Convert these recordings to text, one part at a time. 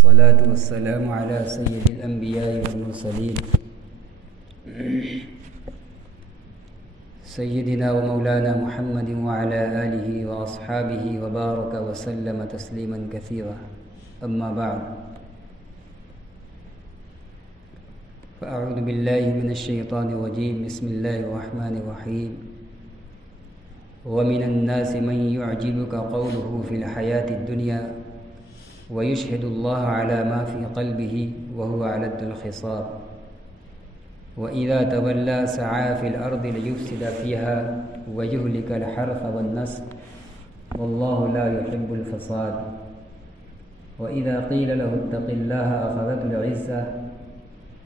والصلاة والسلام على سيد الأنبياء والمرسلين سيدنا ومولانا محمد وعلى آله وأصحابه وبارك وسلم تسليما كثيرا. أما بعد، فأعوذ بالله من الشيطان الرجيم. بسم الله الرحمن الرحيم. ومن الناس من يعجبك قوله في الحياة الدنيا ويشهد الله على ما في قلبه وهو ألد الخصام وإذا تولى سعى في الأرض ليفسد فيها ويهلك الحرث والنسل والله لا يحب الفساد وإذا قيل له اتق الله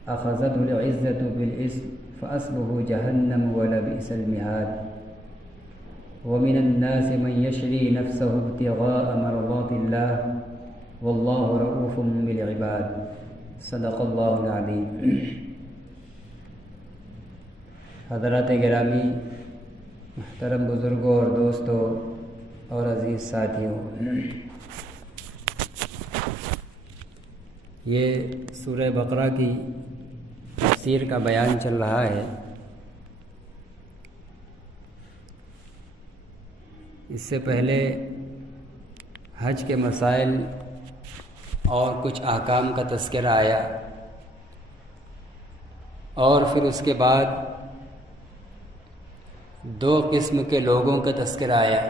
أخذته العزة بالإثم فأصبه جهنم ولبئس المهاد. ومن الناس من يشري نفسه ابتغاء مرضات الله واللہ رؤوف بالعباد. صدق اللہ العظیم. حضرات گرامی، محترم بزرگوں اور دوستوں اور عزیز ساتھیوں، یہ سورہ بقرہ کی تفسیر کا بیان چل رہا ہے. اس سے پہلے حج کے مسائل اور کچھ احکام کا تذکرہ آیا، اور پھر اس کے بعد دو قسم کے لوگوں کا تذکرہ آیا.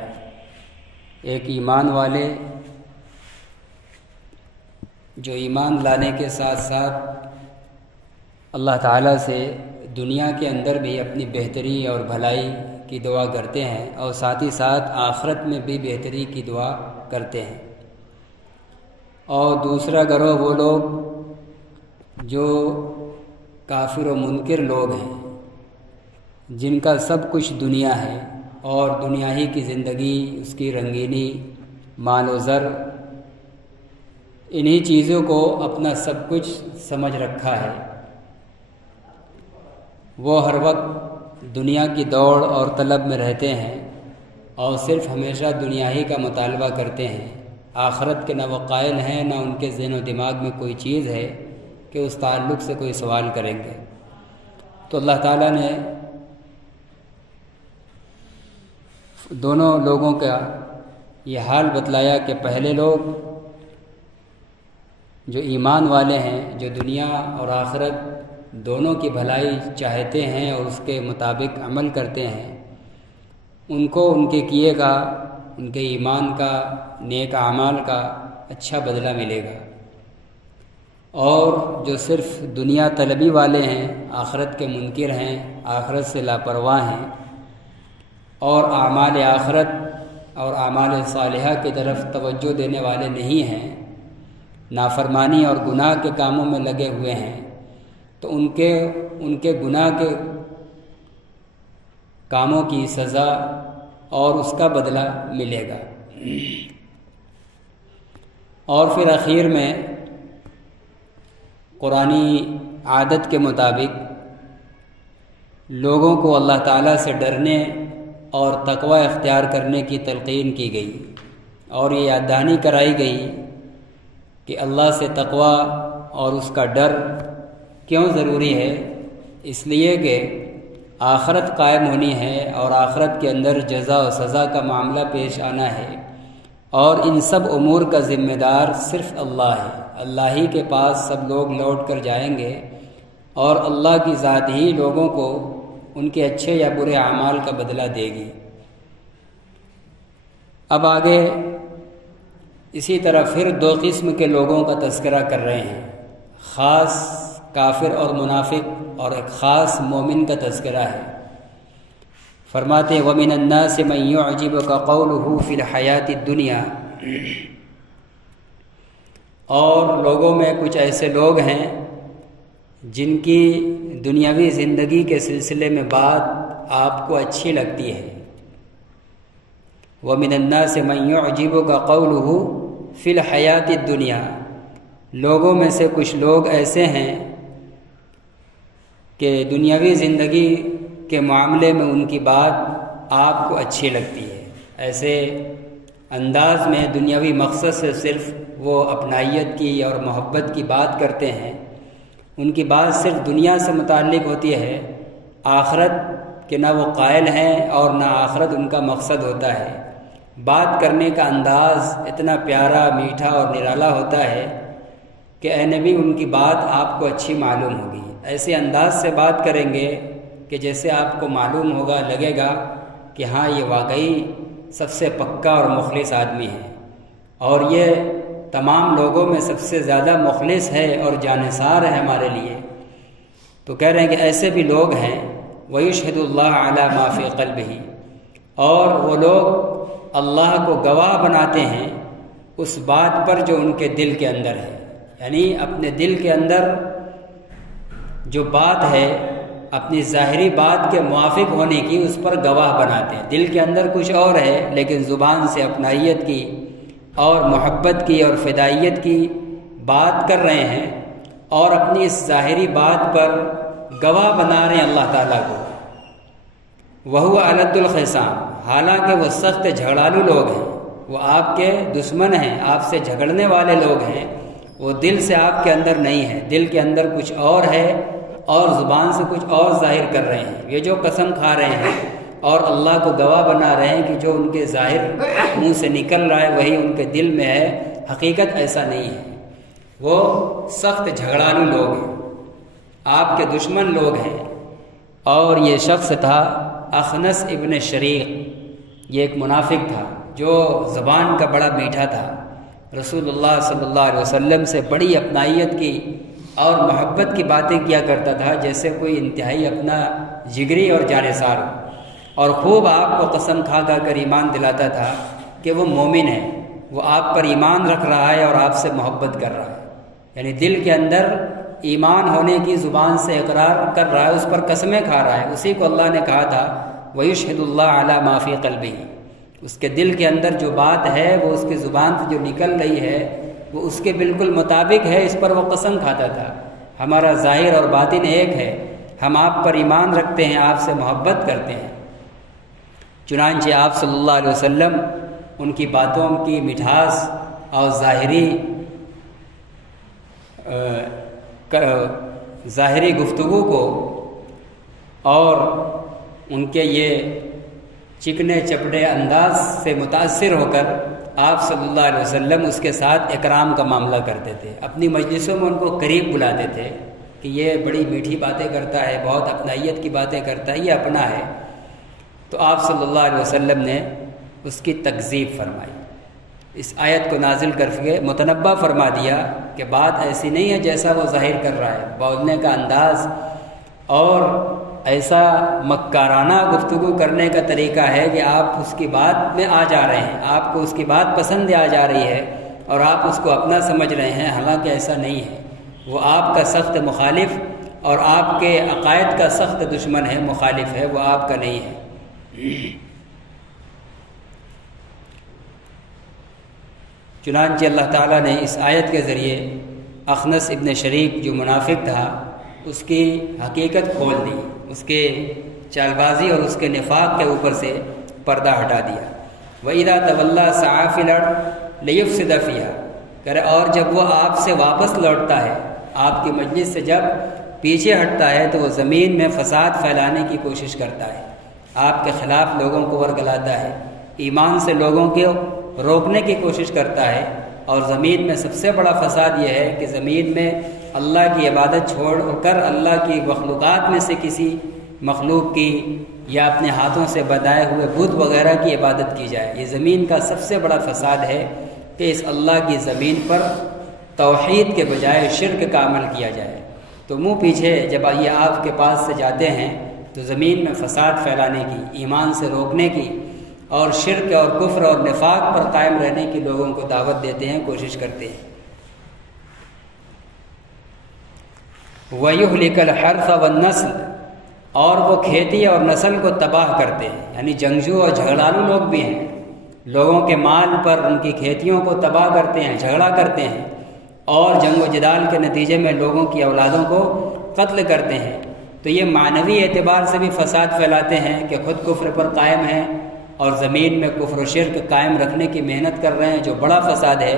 ایک ایمان والے جو ایمان لانے کے ساتھ ساتھ اللہ تعالیٰ سے دنیا کے اندر بھی اپنی بہتری اور بھلائی کی دعا کرتے ہیں، اور ساتھ ہی ساتھ آخرت میں بھی بہتری کی دعا کرتے ہیں. اور دوسرا گروہ وہ لوگ جو کافر و منکر لوگ ہیں، جن کا سب کچھ دنیا ہے اور دنیا ہی کی زندگی، اس کی رنگینی، مال و زر، انہی چیزوں کو اپنا سب کچھ سمجھ رکھا ہے. وہ ہر وقت دنیا کی دوڑ اور طلب میں رہتے ہیں اور صرف ہمیشہ دنیا ہی کا مطالبہ کرتے ہیں. آخرت کے نہ وہ قائل ہیں، نہ ان کے ذہن و دماغ میں کوئی چیز ہے کہ اس تعلق سے کوئی سوال کریں گے. تو اللہ تعالیٰ نے دونوں لوگوں کا یہ حال بتلایا کہ پہلے لوگ جو ایمان والے ہیں، جو دنیا اور آخرت دونوں کی بھلائی چاہتے ہیں اور اس کے مطابق عمل کرتے ہیں، ان کو ان کے کیے گا، ان کے ایمان کا، نیک اعمال کا اچھا بدلہ ملے گا. اور جو صرف دنیا طلبی والے ہیں، آخرت کے منکر ہیں، آخرت سے لاپرواہ ہیں اور اعمال آخرت اور اعمال صالحہ کی طرف توجہ دینے والے نہیں ہیں، نافرمانی اور گناہ کے کاموں میں لگے ہوئے ہیں، تو ان کے گناہ کے کاموں کی سزا اور اس کا بدلہ ملے گا. اور پھر اخیر میں قرآنی عادت کے مطابق لوگوں کو اللہ تعالیٰ سے ڈرنے اور تقوی اختیار کرنے کی تلقین کی گئی، اور یہ یاد دہانی کرائی گئی کہ اللہ سے تقوی اور اس کا ڈر کیوں ضروری ہے. اس لیے کہ آخرت قائم ہونی ہے اور آخرت کے اندر جزا و سزا کا معاملہ پیش آنا ہے، اور ان سب امور کا ذمہ دار صرف اللہ ہے. اللہ ہی کے پاس سب لوگ لوٹ کر جائیں گے، اور اللہ کی ذات ہی لوگوں کو ان کے اچھے یا برے اعمال کا بدلہ دے گی. اب آگے اسی طرح پھر دو قسم کے لوگوں کا تذکرہ کر رہے ہیں. خاص کافر اور منافق اور ایک خاص مومن کا تذکرہ ہے. فرماتے وَمِنَ النَّاسِ مَن يُعْجِبُكَ قَوْلُهُ فِي الْحَيَاةِ الدُّنْيَا، اور لوگوں میں کچھ ایسے لوگ ہیں جن کی دنیاوی زندگی کے سلسلے میں بات آپ کو اچھی لگتی ہے. وَمِنَ النَّاسِ مَن يُعْجِبُكَ قَوْلُهُ فِي الْحَيَاةِ الدُّنْيَا، لوگوں میں سے کچھ لوگ ایسے ہیں کہ دنیاوی زندگی کے معاملے میں ان کی بات آپ کو اچھی لگتی ہے. ایسے انداز میں دنیاوی مقصد سے صرف وہ اپنائیت کی اور محبت کی بات کرتے ہیں، ان کی بات صرف دنیا سے متعلق ہوتی ہے، آخرت کے نہ وہ قائل ہیں اور نہ آخرت ان کا مقصد ہوتا ہے۔ بات کرنے کا انداز اتنا پیارا، میٹھا اور نرالا ہوتا ہے کہ اے نبی ان کی بات آپ کو اچھی معلوم ہوگی۔ ایسے انداز سے بات کریں گے کہ جیسے آپ کو معلوم ہوگا، لگے گا کہ ہاں یہ واقعی سب سے پکا اور مخلص آدمی ہے، اور یہ تمام لوگوں میں سب سے زیادہ مخلص ہے اور جانثار ہے ہمارے لیے۔ تو کہہ رہے ہیں کہ ایسے بھی لوگ ہیں وَيُشْهِدُ اللَّهَ عَلَى مَا فِي قَلْبِهِ، اور وہ لوگ اللہ کو گواہ بناتے ہیں اس بات پر جو ان کے دل کے اندر ہے، یعنی اپنے دل کے اندر جو بات ہے اپنی ظاہری بات کے موافق ہونے کی اس پر گواہ بناتے ہیں۔ دل کے اندر کچھ اور ہے لیکن زبان سے اپنائیت کی اور محبت کی اور فدائیت کی بات کر رہے ہیں، اور اپنی اس ظاہری بات پر گواہ بنا رہے ہیں اللہ تعالیٰ کو۔ وَهُوَ أَلَدُّ الْخِصَامِ، حالانکہ وہ سخت جھگڑالو لوگ ہیں، وہ آپ کے دشمن ہیں، آپ سے جھگڑنے والے لوگ ہیں، وہ دل سے آپ کے اندر نہیں ہے، دل کے اندر کچھ اور ہے اور زبان سے کچھ اور ظاہر کر رہے ہیں۔ یہ جو قسم کھا رہے ہیں اور اللہ کو گواہ بنا رہے ہیں کہ جو ان کے ظاہر منہ سے نکل رہا ہے وہی ان کے دل میں ہے، حقیقت ایسا نہیں ہے۔ وہ سخت جھگڑالو لوگ ہیں، آپ کے دشمن لوگ ہیں۔ اور یہ شخص تھا اخنس ابن شریق، یہ ایک منافق تھا جو زبان کا بڑا میٹھا تھا، رسول اللہ صلی اللہ علیہ وسلم سے بڑی اپنائیت کی اور محبت کی باتیں کیا کرتا تھا جیسے کوئی انتہائی اپنا جگری اور جانثار ہو، اور خوب آپ کو قسم کھا کر ایمان دلاتا تھا کہ وہ مومن ہے، وہ آپ پر ایمان رکھ رہا ہے اور آپ سے محبت کر رہا ہے، یعنی دل کے اندر ایمان ہونے کی زبان سے اقرار کر رہا ہے، اس پر قسمیں کھا رہا ہے۔ اسی کو اللہ نے کہا تھا وَيُشْهِدُ اللَّهَ عَلَى مَا فِي قَلْبِهِ، اس کے دل کے اندر جو بات ہے وہ اس کی زبان سے جو نکل رہی ہے وہ اس کے بالکل مطابق ہے، اس پر وہ قسم کھاتا تھا ہمارا ظاہر اور باطن ایک ہے، ہم آپ پر ایمان رکھتے ہیں، آپ سے محبت کرتے ہیں۔ چنانچہ آپ صلی اللہ علیہ وسلم ان کی باتوں کی مٹھاس اور ظاہری گفتگو کو اور ان کے یہ چکنے چپڑے انداز سے متاثر ہو کر آپ صلی اللہ علیہ وسلم اس کے ساتھ اکرام کا معاملہ کرتے تھے، اپنی مجلسوں میں ان کو قریب بلاتے تھے کہ یہ بڑی میٹھی باتیں کرتا ہے، بہت اپنائیت کی باتیں کرتا ہے، یہ اپنا ہے۔ تو آپ صلی اللہ علیہ وسلم نے اس کی تکذیب فرمائی، اس آیت کو نازل کر کے متنبہ فرما دیا کہ بات ایسی نہیں ہے جیسا وہ ظاہر کر رہا ہے، بولنے کا انداز اور ایسا مکارانہ گفتگو کرنے کا طریقہ ہے کہ آپ اس کی بات میں آ جا رہے ہیں، آپ کو اس کی بات پسند آ جا رہی ہے اور آپ اس کو اپنا سمجھ رہے ہیں، حالانکہ ایسا نہیں ہے۔ وہ آپ کا سخت مخالف اور آپ کے عقائد کا سخت دشمن ہے، مخالف ہے، وہ آپ کا نہیں ہے۔ چنانچہ اللہ تعالیٰ نے اس آیت کے ذریعے اخنس ابن شریق جو منافق تھا اس کی حقیقت کھول دی، اس کے چال بازی اور اس کے نفاق کے اوپر سے پردہ ہٹا دیا۔ وَإِذَا تَوَلَّى سَعَىٰ فِي الْأَرْضِ لِيُفْسِدَ فِيهَا، اور جب وہ آپ سے واپس لوٹتا ہے، آپ کی مجلس سے جب پیچھے ہٹتا ہے تو وہ زمین میں فساد پھیلانے کی کوشش کرتا ہے، آپ کے خلاف لوگوں کو ورگلاتا ہے، ایمان سے لوگوں کو روکنے کی کوشش کرتا ہے، اور زمین میں سب سے بڑا فساد یہ ہے کہ زمین میں اللہ کی عبادت چھوڑ کر اللہ کی مخلوقات میں سے کسی مخلوق کی یا اپنے ہاتھوں سے بنائے ہوئے بت وغیرہ کی عبادت کی جائے۔ یہ زمین کا سب سے بڑا فساد ہے کہ اس اللہ کی زمین پر توحید کے بجائے شرک کا عمل کیا جائے۔ تو منہ پیچھے جب یہ آپ کے پاس سے جاتے ہیں تو زمین میں فساد پھیلانے کی، ایمان سے روکنے کی اور شرک اور کفر اور نفاق پر قائم رہنے کی لوگوں کو دعوت دیتے ہیں، کوشش کرتے ہیں۔ وَيُهْلِكَ الْحَرْثَ وَالنَّسْلَ، اور وہ کھیتی اور نسل کو تباہ کرتے ہیں، یعنی جنگجو اور جھگڑالو لوگ بھی ہیں، لوگوں کے مال پر ان کی کھیتیوں کو تباہ کرتے ہیں، جھگڑا کرتے ہیں، اور جنگ و جدال کے نتیجے میں لوگوں کی اولادوں کو قتل کرتے ہیں۔ تو یہ معنوی اعتبار سے بھی فساد پھیلاتے ہیں کہ خود کفر پر قائم ہیں اور زمین میں کفر و شرک قائم رکھنے کی محنت کر رہے ہیں، جو بڑا فساد ہے،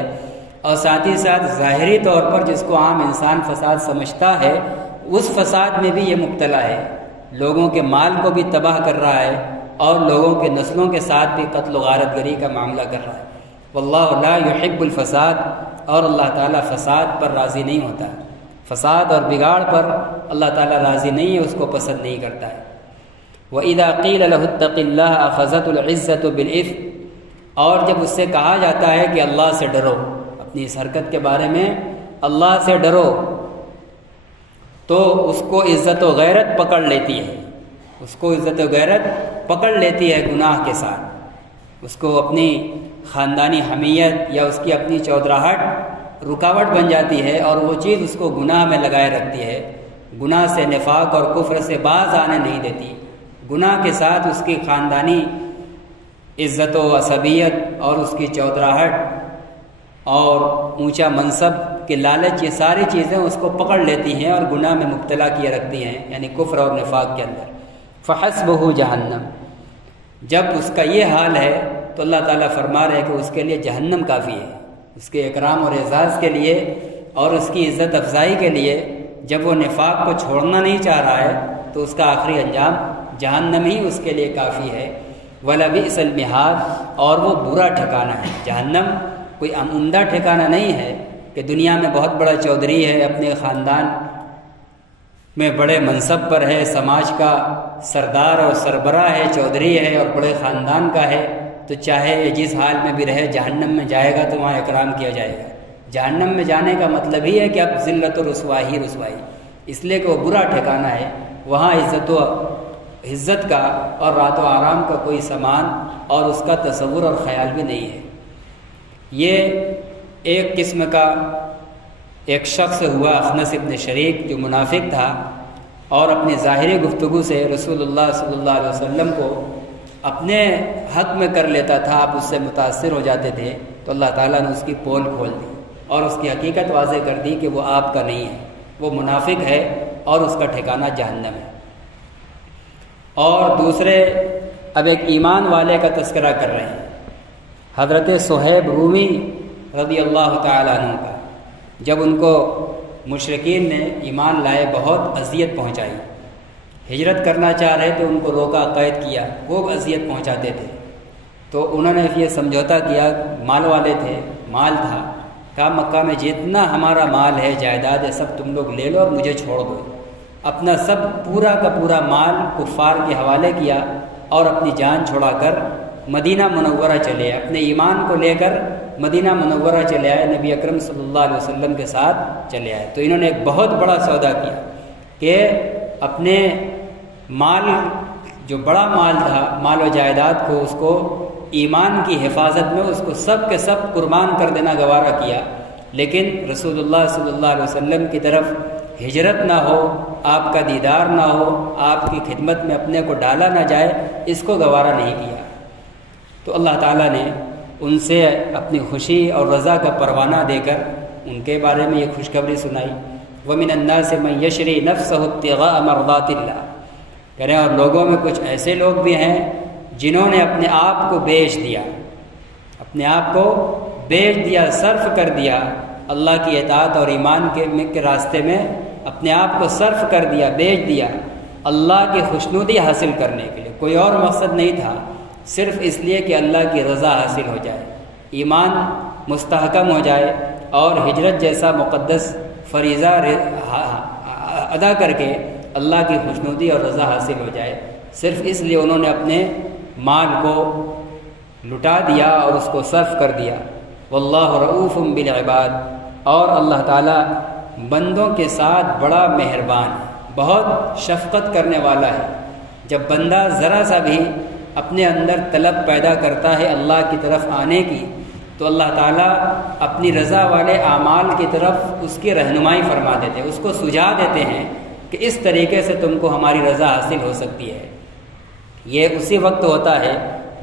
اور ساتھ ہی ساتھ ظاہری طور پر جس کو عام انسان فساد سمجھتا ہے اس فساد میں بھی یہ مبتلا ہے، لوگوں کے مال کو بھی تباہ کر رہا ہے اور لوگوں کے نسلوں کے ساتھ بھی قتل و غارت گری کا معاملہ کر رہا ہے۔ واللہ لا يحب الفساد، اور اللہ تعالیٰ فساد پر راضی نہیں ہوتا، فساد اور بگاڑ پر اللہ تعالیٰ راضی نہیں ہے، اس کو پسند نہیں کرتا ہے۔ وَإِذَا قِيلَ لَهُ اتَّقِ اللَّهَ أَخَذَتْهُ الْعِزَّةُ بِالْإِثْمِ، اور جب اس سے کہا جاتا ہے کہ اللہ سے ڈرو، اپنی اس حرکت کے بارے میں اللہ سے ڈرو، تو اس کو عزت و غیرت پکڑ لیتی ہے، اس کو عزت و غیرت پکڑ لیتی ہے گناہ کے ساتھ، اس کو اپنی خاندانی حمیت یا اس کی اپنی چودراہٹ رکاوٹ بن جاتی ہے، اور وہ چیز اس کو گناہ میں لگائے رکھتی ہے، گناہ سے، نفاق اور کفر سے باز آنے نہیں دیتی، گناہ کے ساتھ اس کی خاندانی عزت و عصبیت اور اس کی چودراہٹ اور اونچا منصب کے لالچ، یہ ساری چیزیں اس کو پکڑ لیتی ہیں اور گناہ میں مبتلا کیے رکھتی ہیں، یعنی کفر اور نفاق کے اندر۔ فحسبہ جہنم، جب اس کا یہ حال ہے تو اللہ تعالیٰ فرما رہے کہ اس کے لیے جہنم کافی ہے، اس کے اکرام اور اعزاز کے لیے اور اس کی عزت افزائی کے لیے جب وہ نفاق کو چھوڑنا نہیں چاہ رہا ہے تو اس کا آخری انجام جہنم ہی اس کے لیے کافی ہے۔ وَلَبِئْسَ الْمِہَادُ، اور وہ برا ٹھکانہ ہے۔ جہنم کوئی عمدہ ٹھکانہ نہیں ہے کہ دنیا میں بہت بڑا چودھری ہے، اپنے خاندان میں بڑے منصب پر ہے، سماج کا سردار اور سربراہ ہے، چودھری ہے اور بڑے خاندان کا ہے، تو چاہے جس حال میں بھی رہے جہنم میں جائے گا تو وہاں اکرام کیا جائے گا۔ جہنم میں جانے کا مطلب ہی ہے کہ اب ذلت و رسوائی، اس لیے کہ وہ برا ٹھکانہ ہے، وہاں عزت کا اور رات و آرام کا کوئی سامان اور اس کا تصور اور خیال بھی نہیں ہے۔ یہ ایک قسم کا ایک شخص ہوا اخنس ابن شریک، جو منافق تھا اور اپنی ظاہری گفتگو سے رسول اللہ صلی اللہ علیہ وسلم کو اپنے حق میں کر لیتا تھا، آپ اس سے متاثر ہو جاتے تھے، تو اللہ تعالیٰ نے اس کی پول کھول دی اور اس کی حقیقت واضح کر دی کہ وہ آپ کا نہیں ہے، وہ منافق ہے اور اس کا ٹھکانہ جہنم ہے۔ اور دوسرے اب ایک ایمان والے کا تذکرہ کر رہے ہیں، حضرت صہیب رومی رضی اللہ تعالیٰ عنہ کا، جب ان کو مشرکین نے ایمان لائے بہت اذیت پہنچائی، ہجرت کرنا چاہ رہے تھے، ان کو روکا، قید کیا، وہ اذیت پہنچاتے تھے، تو انہوں نے یہ سمجھوتا کیا، مال والے تھے، مال تھا، کہا مکہ میں جتنا ہمارا مال ہے، جائیداد ہے، سب تم لوگ لے لو اور مجھے چھوڑ دو۔ اپنا سب پورا کا پورا مال کفار کے حوالے کیا اور اپنی جان چھڑا کر مدینہ منورہ چلے، اپنے ایمان کو لے کر مدینہ منورہ چلے آئے، نبی اکرم صلی اللہ علیہ وسلم کے ساتھ چلے آئے۔ تو انہوں نے ایک بہت بڑا سودا کیا کہ اپنے مال، جو بڑا مال تھا، مال و جائیداد کو، اس کو ایمان کی حفاظت میں اس کو سب کے سب قربان کر دینا گوارا کیا، لیکن رسول اللہ صلی اللہ علیہ وسلم کی طرف ہجرت نہ ہو، آپ کا دیدار نہ ہو، آپ کی خدمت میں اپنے کو ڈالا نہ جائے، اس کو گوارا نہیں کیا۔ تو اللہ تعالیٰ نے ان سے اپنی خوشی اور رضا کا پروانہ دے کر ان کے بارے میں یہ خوشخبری سنائی۔ وَمِنَ النَّاسِ مَن يَشْرِي نَفْسَهُ ابْتِغَاءَ مَرْضَاتِ اللَّهِ، کہہ رہے ہیں اور لوگوں میں کچھ ایسے لوگ بھی ہیں جنہوں نے اپنے آپ کو بیچ دیا، اپنے آپ کو بیچ دیا، صرف کر دیا، اللہ کی اطاعت اور ایمان کے راستے میں اپنے آپ کو صرف کر دیا، بیچ دیا، اللہ کی خوشنودی حاصل کرنے کے لیے، کوئی اور مقصد نہیں تھا، صرف اس لیے کہ اللہ کی رضا حاصل ہو جائے، ایمان مستحکم ہو جائے اور ہجرت جیسا مقدس فریضہ ادا کر کے اللہ کی خوشنودی اور رضا حاصل ہو جائے، صرف اس لیے انہوں نے اپنے مال کو لٹا دیا اور اس کو صرف کر دیا۔ واللہ رؤوف بالعباد، اور اللہ تعالیٰ بندوں کے ساتھ بڑا مہربان ہے، بہت شفقت کرنے والا ہے۔ جب بندہ ذرا سا بھی اپنے اندر طلب پیدا کرتا ہے اللہ کی طرف آنے کی، تو اللہ تعالیٰ اپنی رضا والے اعمال کی طرف اس کی رہنمائی فرما دیتے ہیں، اس کو سجھا دیتے ہیں کہ اس طریقے سے تم کو ہماری رضا حاصل ہو سکتی ہے۔ یہ اسی وقت ہوتا ہے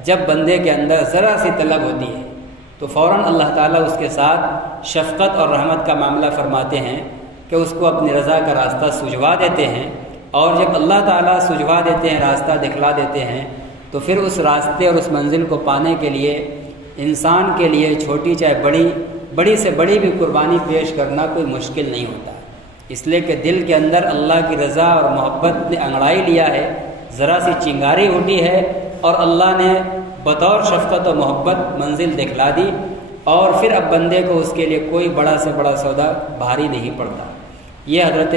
جب بندے کے اندر ذرا سی طلب ہوتی ہے تو فوراً اللہ تعالیٰ اس کے ساتھ شفقت اور رحمت کا معاملہ فرماتے ہیں کہ اس کو اپنی رضا کا راستہ سجھوا دیتے ہیں، اور جب اللہ تعالیٰ سجھوا دیتے ہیں، راستہ دکھلا دیتے ہیں، تو پھر اس راستے اور اس منزل کو پانے کے لیے انسان کے لیے چھوٹی چاہے بڑی سے بڑی بھی قربانی پیش کرنا کوئی مشکل نہیں ہوتا، اس لیے کہ دل کے اندر اللہ کی رضا اور محبت نے انگڑائی لیا ہے، ذرا سی چنگاری اٹھی ہے اور اللہ نے بطور شفقت و محبت منزل دکھلا دی، اور پھر اب بندے کو اس کے لیے کوئی بڑا سے بڑا سودا بھاری نہیں پڑتا۔ یہ حضرت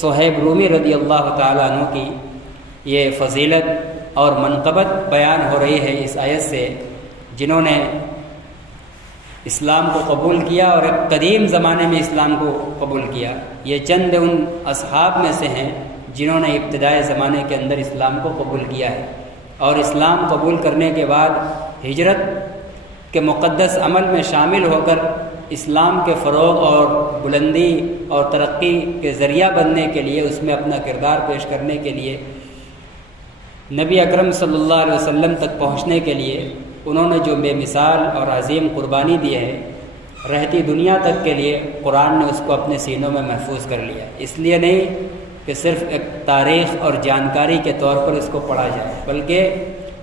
صہیب رومی رضی اللہ تعالیٰ عنہ کی یہ فضیلت اور منقبت بیان ہو رہی ہے اس آیت سے، جنہوں نے اسلام کو قبول کیا اور ایک قدیم زمانے میں اسلام کو قبول کیا۔ یہ چند ان اصحاب میں سے ہیں جنہوں نے ابتدائی زمانے کے اندر اسلام کو قبول کیا ہے، اور اسلام قبول کرنے کے بعد ہجرت کے مقدس عمل میں شامل ہو کر اسلام کے فروغ اور بلندی اور ترقی کے ذریعہ بننے کے لیے، اس میں اپنا کردار پیش کرنے کے لیے، نبی اکرم صلی اللہ علیہ وسلم تک پہنچنے کے لیے انہوں نے جو بے مثال اور عظیم قربانی دی ہے، رہتی دنیا تک کے لیے قرآن نے اس کو اپنے سینوں میں محفوظ کر لیا۔ اس لیے نہیں کہ صرف ایک تاریخ اور جانکاری کے طور پر اس کو پڑھا جائے، بلکہ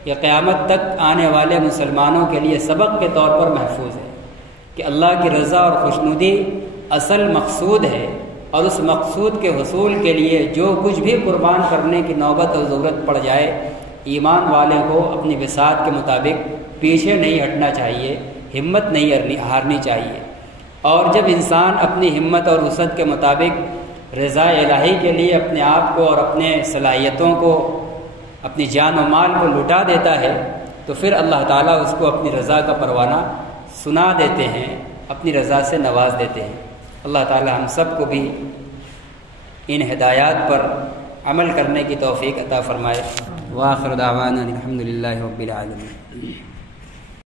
یہ قیامت تک آنے والے مسلمانوں کے لیے سبق کے طور پر محفوظ ہے کہ اللہ کی رضا اور خوشنودی اصل مقصود ہے، اور اس مقصود کے حصول کے لیے جو کچھ بھی قربان کرنے کی نوبت اور ضرورت پڑ جائے، ایمان والے کو اپنی وسعت کے مطابق پیچھے نہیں ہٹنا چاہیے، ہمت نہیں ہارنی چاہیے۔ اور جب انسان اپنی ہمت اور وسعت کے مطابق رضا الہی کے لیے اپنے آپ کو اور اپنے صلاحیتوں کو، اپنی جان و مال کو لٹا دیتا ہے، تو پھر اللہ تعالیٰ اس کو اپنی رضا کا پروانہ سنا دیتے ہیں، اپنی رضا سے نواز دیتے ہیں۔ اللہ تعالیٰ ہم سب کو بھی ان ہدایات پر عمل کرنے کی توفیق عطا فرمائے۔ وآخر دعوانا الحمد للہ رب العالمین۔